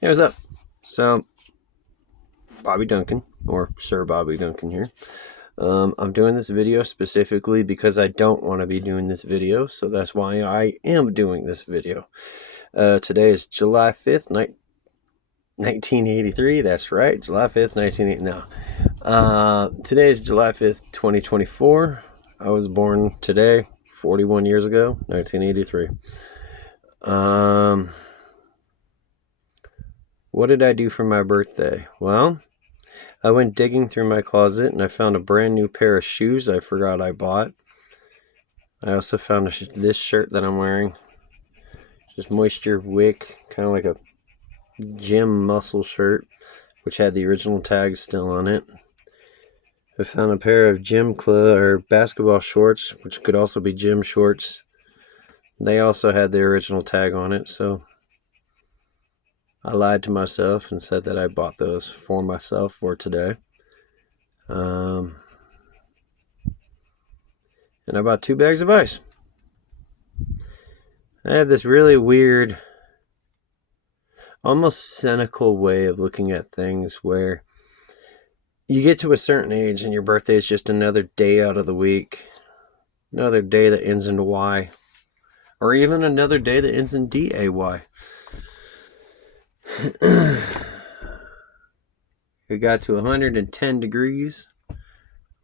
Hey, what's up? So, Bobby Duncan, or Sir Bobby Duncan here. I'm doing this video specifically because I don't want to be doing this video, so that's why I am doing this video. Today is July 5th, 1983. That's right, July 5th, 1980. No. Today is July 5th, 2024. I was born today, 41 years ago, 1983. What did I do for my birthday? Well, I went digging through my closet and I found a brand new pair of shoes I forgot I bought. I also found this shirt that I'm wearing. Just Moisture Wick, kind of like a gym muscle shirt, which had the original tag still on it. I found a pair of basketball shorts, which could also be gym shorts. They also had the original tag on it, so I lied to myself and said that I bought those for myself for today. And I bought 2 bags of ice. I have this really weird, almost cynical way of looking at things where you get to a certain age and your birthday is just another day out of the week, another day that ends in Y, or even another day that ends in DAY. It got to 110 degrees.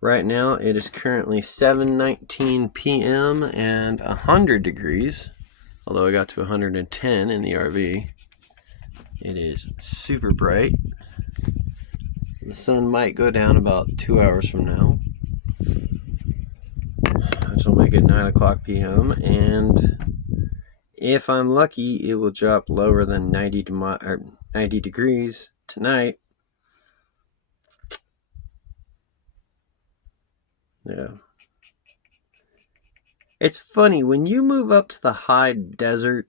Right now it is currently 7:19 p.m. and 100 degrees. Although I got to 110 in the RV. It is super bright. The sun might go down about 2 hours from now, which will make it 9 o'clock p.m. And if I'm lucky, it will drop lower than 90 degrees tonight. Yeah. It's funny, when you move up to the high desert,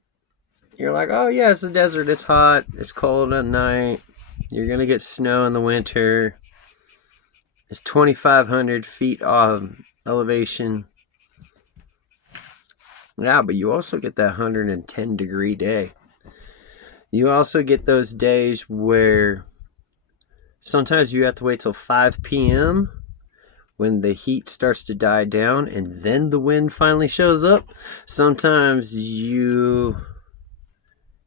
you're like, oh yeah, it's the desert, it's hot, it's cold at night, you're going to get snow in the winter, it's 2,500 feet of elevation. Yeah, but you also get that 110 degree day. You also get those days where sometimes you have to wait till 5 p.m. when the heat starts to die down and then the wind finally shows up. Sometimes you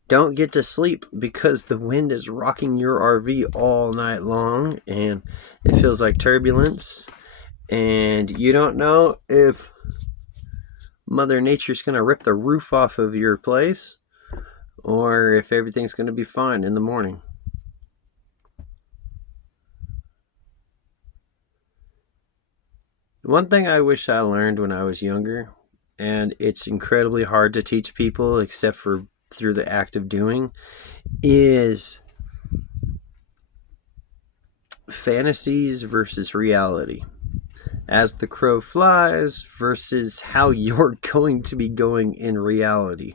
don't get to sleep because the wind is rocking your RV all night long and it feels like turbulence, and you don't know if Mother Nature's going to rip the roof off of your place or if everything's going to be fine in the morning. One thing I wish I learned when I was younger, and it's incredibly hard to teach people except for through the act of doing, is fantasies versus reality. As the crow flies versus how you're going to be going in reality.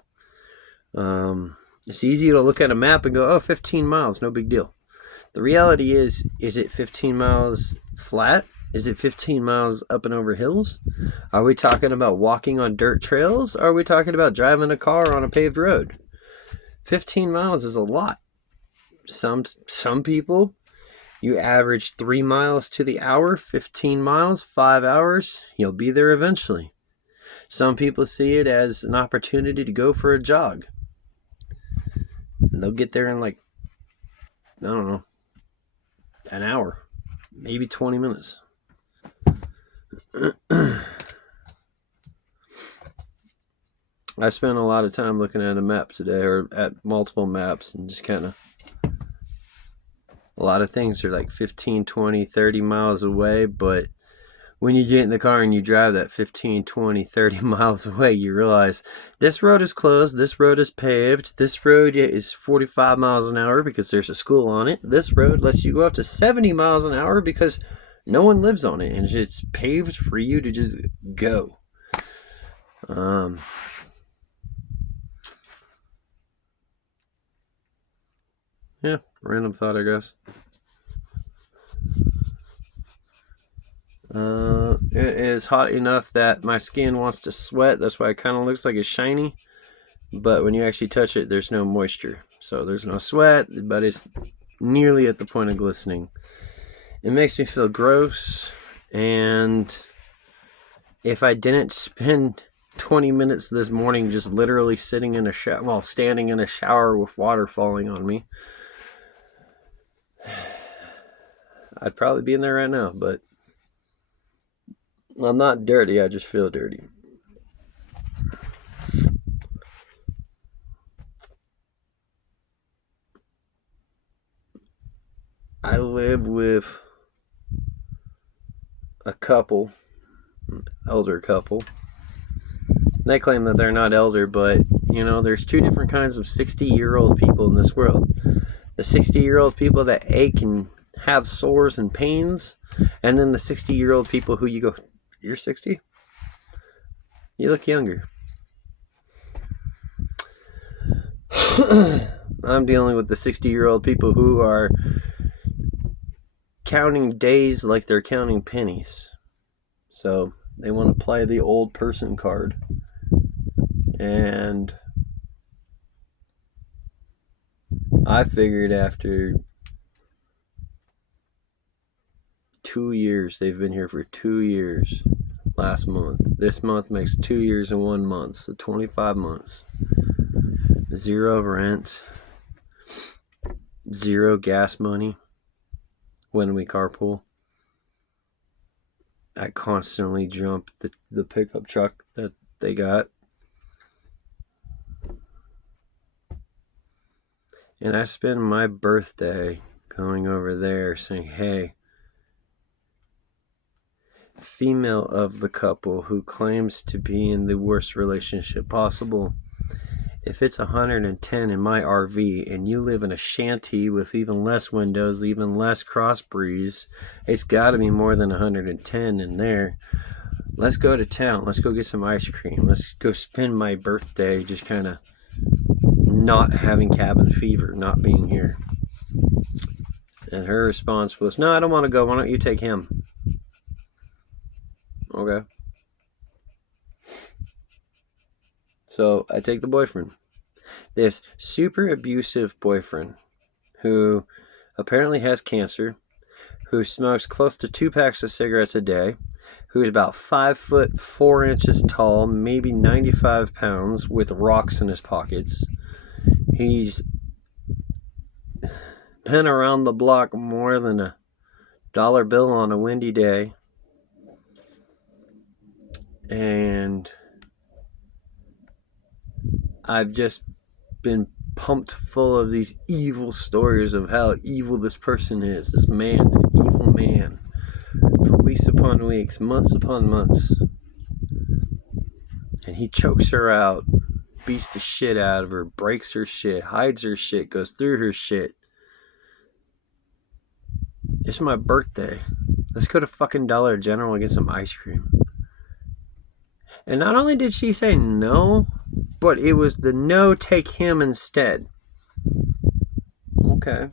It's easy to look at a map and go, oh, 15 miles, no big deal. The reality is it 15 miles flat? Is it 15 miles up and over hills? Are we talking about walking on dirt trails? Or are we talking about driving a car on a paved road? 15 miles is a lot. Some people, you average 3 miles to the hour, 15 miles, 5 hours, you'll be there eventually. Some people see it as an opportunity to go for a jog. And they'll get there in like, I don't know, an hour, maybe 20 minutes. I spent a lot of time looking at a map today, or at multiple maps, and just kind of, a lot of things are like 15, 20, 30 miles away, but when you get in the car and you drive that 15, 20, 30 miles away, you realize this road is closed, this road is paved, this road is 45 miles an hour because there's a school on it, this road lets you go up to 70 miles an hour because no one lives on it, and it's paved for you to just go. Yeah, random thought, I guess. It is hot enough that my skin wants to sweat. That's why it kind of looks like it's shiny. But when you actually touch it, there's no moisture. So there's no sweat, but it's nearly at the point of glistening. It makes me feel gross, and if I didn't spend 20 minutes this morning just literally sitting in a shower, well, standing in a shower with water falling on me, I'd probably be in there right now, but I'm not dirty, I just feel dirty. I live with a couple, elder couple. They claim that they're not elder, but, you know, there's two different kinds of 60-year-old people in this world. The 60-year-old people that ache and have sores and pains, and then the 60-year-old people who you go, you're 60? You look younger. I'm dealing with the 60-year-old people who are counting days like they're counting pennies. So they want to play the old person card. And I figured after 2 years, they've been here for 2 years. Last month. This month makes 2 years and 1 month, so 25 months. 0 rent. 0 gas money when we carpool. I constantly jump the pickup truck that they got. And I spend my birthday going over there saying, hey, female of the couple who claims to be in the worst relationship possible, if it's 110 in my RV and you live in a shanty with even less windows, even less cross breeze, it's got to be more than 110 in there. Let's go to town. Let's go get some ice cream. Let's go spend my birthday just kind of not having cabin fever, not being here. And her response was, no, I don't want to go. Why don't you take him? Okay. So I take the boyfriend. This super abusive boyfriend who apparently has cancer, who smokes close to 2 packs of cigarettes a day, who's about 5'4" tall, maybe 95 pounds, with rocks in his pockets. He's been around the block more than a dollar bill on a windy day. And I've just been pumped full of these evil stories of how evil this person is. This man, this evil man. For weeks upon weeks, months upon months. And he chokes her out, beats the shit out of her, breaks her shit, hides her shit, goes through her shit. It's my birthday. Let's go to fucking Dollar General and get some ice cream. And not only did she say no, but it was the no, take him instead. Okay.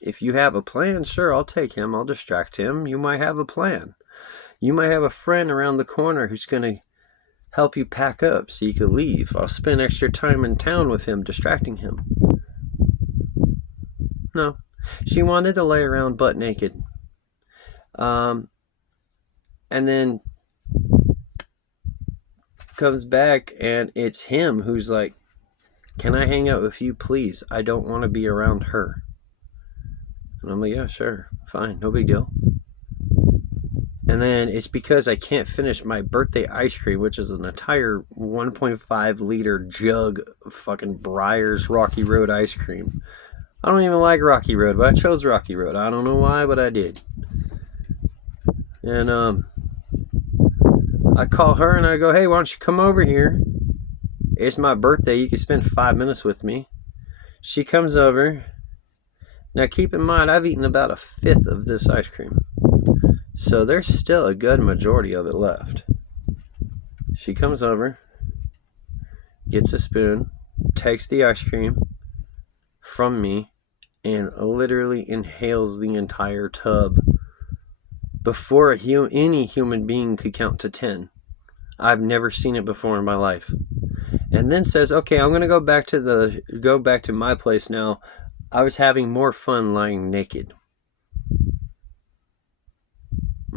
If you have a plan, sure, I'll take him. I'll distract him. You might have a plan. You might have a friend around the corner who's going to help you pack up so you can leave. I'll spend extra time in town with him, distracting him. No. She wanted to lay around butt naked. And then comes back and it's him who's like, can I hang out with you, please? I don't want to be around her. And I'm like, yeah, sure, fine, no big deal. And then it's because I can't finish my birthday ice cream, which is an entire 1.5 liter jug of fucking Breyers Rocky Road ice cream. I don't even like Rocky Road, but I chose Rocky Road. I don't know why, but I did. And I call her and I go, hey, why don't you come over here? It's my birthday. You can spend 5 minutes with me. She comes over. Now, keep in mind, I've eaten about 1/5 of this ice cream. So there's still a good majority of it left. She comes over, gets a spoon, takes the ice cream from me, and literally inhales the entire tub before any human being could count to 10. I've never seen it before in my life. and then says, okay, I'm going to go back to my place now. I was having more fun lying naked.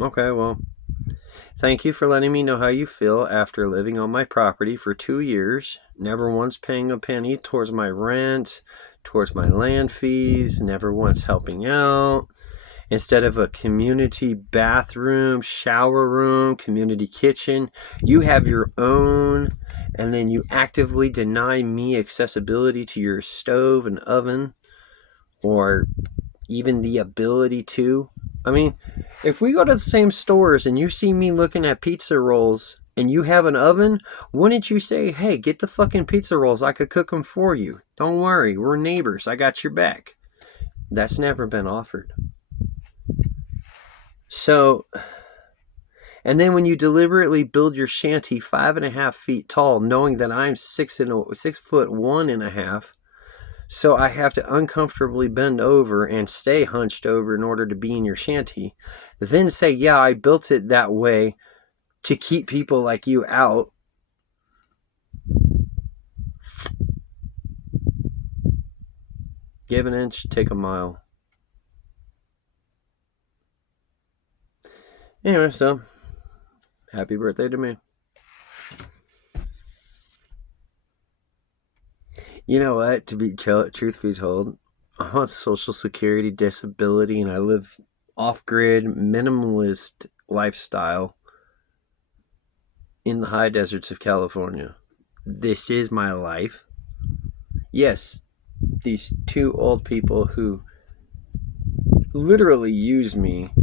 Okay, well, thank you for letting me know how you feel after living on my property for 2 years, never once paying a penny towards my rent, towards my land fees, never once helping out. Instead of a community bathroom, shower room, community kitchen, you have your own, and then you actively deny me accessibility to your stove and oven, or even the ability to. I mean, if we go to the same stores and you see me looking at pizza rolls and you have an oven, wouldn't you say, hey, get the fucking pizza rolls, I could cook them for you. Don't worry, we're neighbors, I got your back. That's never been offered. So, and then when you deliberately build your shanty 5.5 feet tall, knowing that I'm 6'1.5", so I have to uncomfortably bend over and stay hunched over in order to be in your shanty, then say, yeah, I built it that way to keep people like you out. Give an inch, take a mile. Anyway, so happy birthday to me. You know what? To be truth be told, I'm on Social Security, disability, and I live off-grid, minimalist lifestyle in the high deserts of California. This is my life. Yes, these 2 old people who literally use me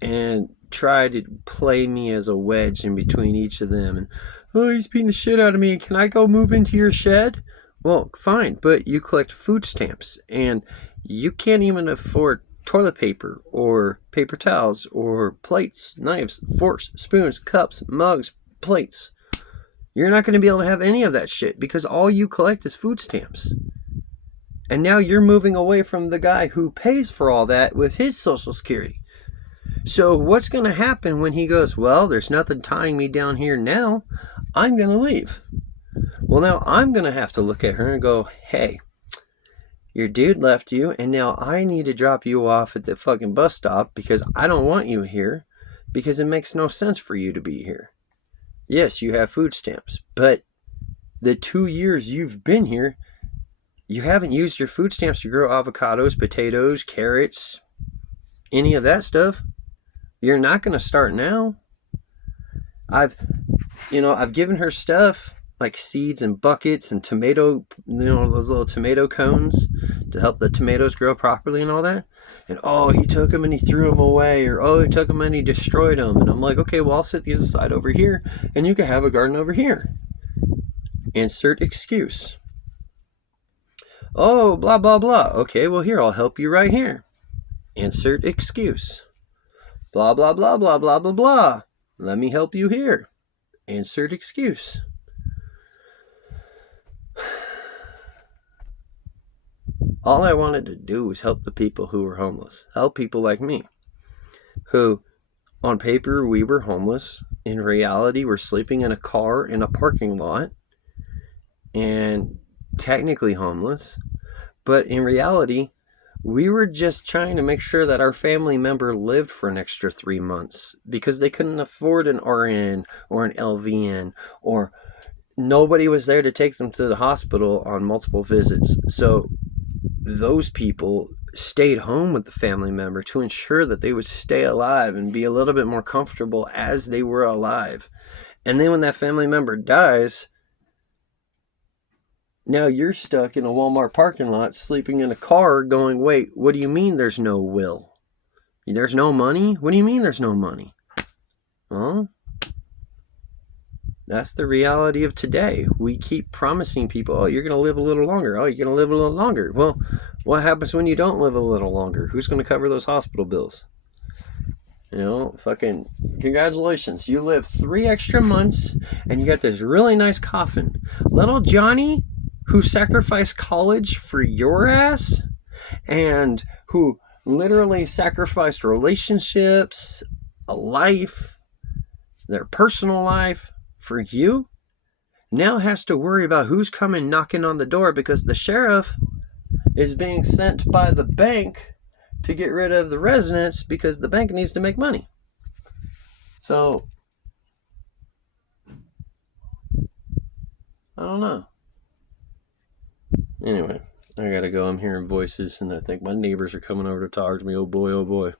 and try to play me as a wedge in between each of them, and oh, he's beating the shit out of me, can I go move into your shed? Well, fine, but you collect food stamps and you can't even afford toilet paper or paper towels or plates, knives, forks, spoons, cups, mugs, plates. You're not going to be able to have any of that shit because all you collect is food stamps. And now you're moving away from the guy who pays for all that with his Social Security. So what's going to happen when he goes, well, there's nothing tying me down here now, I'm going to leave. Well, now I'm going to have to look at her and go, hey, your dude left you, and now I need to drop you off at the fucking bus stop because I don't want you here because it makes no sense for you to be here. Yes, you have food stamps, but the 2 years you've been here, you haven't used your food stamps to grow avocados, potatoes, carrots, any of that stuff. You're not going to start now. I've given her stuff like seeds and buckets and tomato, those little tomato cones to help the tomatoes grow properly and all that. And oh, he took them and he threw them away, or oh, he took them and he destroyed them. And I'm like, okay, well, I'll set these aside over here and you can have a garden over here. Insert excuse. Oh, blah, blah, blah. Okay, well, here, I'll help you right here. Insert excuse. Blah, blah, blah, blah, blah, blah, blah. Let me help you here. Insert excuse. All I wanted to do was help the people who were homeless. Help people like me. Who, on paper, we were homeless. In reality, we're sleeping in a car in a parking lot. And technically homeless. But in reality, we were just trying to make sure that our family member lived for an extra 3 months because they couldn't afford an RN or an LVN, or nobody was there to take them to the hospital on multiple visits. So those people stayed home with the family member to ensure that they would stay alive and be a little bit more comfortable as they were alive. And then when that family member dies, now you're stuck in a Walmart parking lot, sleeping in a car going, wait, what do you mean there's no will? There's no money? What do you mean there's no money? Well, that's the reality of today. We keep promising people, oh, you're going to live a little longer. Oh, you're going to live a little longer. Well, what happens when you don't live a little longer? Who's going to cover those hospital bills? Fucking congratulations. You live 3 extra months and you got this really nice coffin. Little Johnny, who sacrificed college for your ass and who literally sacrificed relationships, a life, their personal life for you. now has to worry about who's coming knocking on the door because the sheriff is being sent by the bank to get rid of the residents because the bank needs to make money. So, I don't know. Anyway, I gotta go. I'm hearing voices, and I think my neighbors are coming over to talk to me. Oh boy, oh boy.